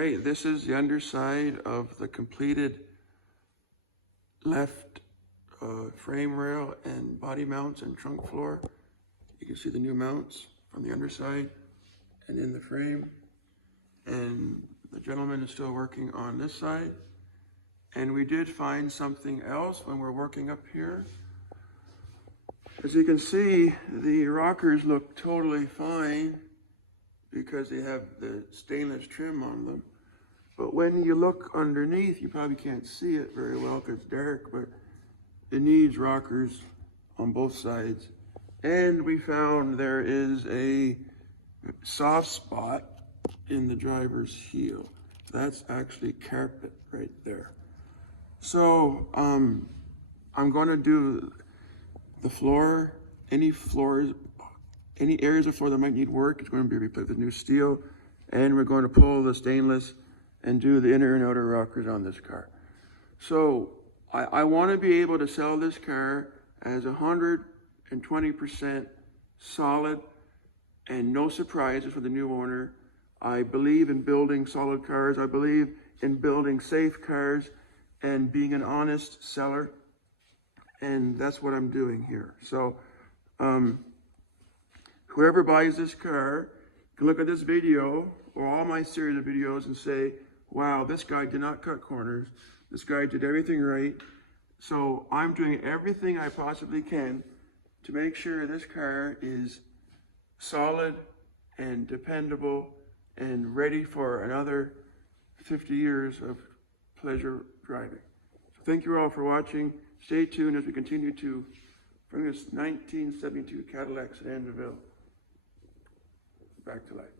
right, this is the underside of the completed left frame rail and body mounts and trunk floor. You can see the new mounts from the underside and in the frame. And the gentleman is still working on this side. And we did find something else when we're working up here. As you can see, the rockers look totally fine because they have the stainless trim on them. But when you look underneath, you probably can't see it very well because it's dark, but it needs rockers on both sides. And we found there is a soft spot in the driver's heel. That's actually carpet right there. So I'm going to do the floor, any areas of floor that might need work, it's going to be replaced with new steel, and we're going to pull the stainless and do the inner and outer rockers on this car. So I want to be able to sell this car as 120% solid and no surprises for the new owner. I believe in building solid cars. I believe in building safe cars and being an honest seller. And that's what I'm doing here. So whoever buys this car can look at this video or all my series of videos and say, wow, this guy did not cut corners. This guy did everything right. So I'm doing everything I possibly can to make sure this car is solid and dependable and ready for another 50 years of pleasure driving. So thank you all for watching. Stay tuned as we continue to bring this 1972 Cadillac Sedan DeVille back to life.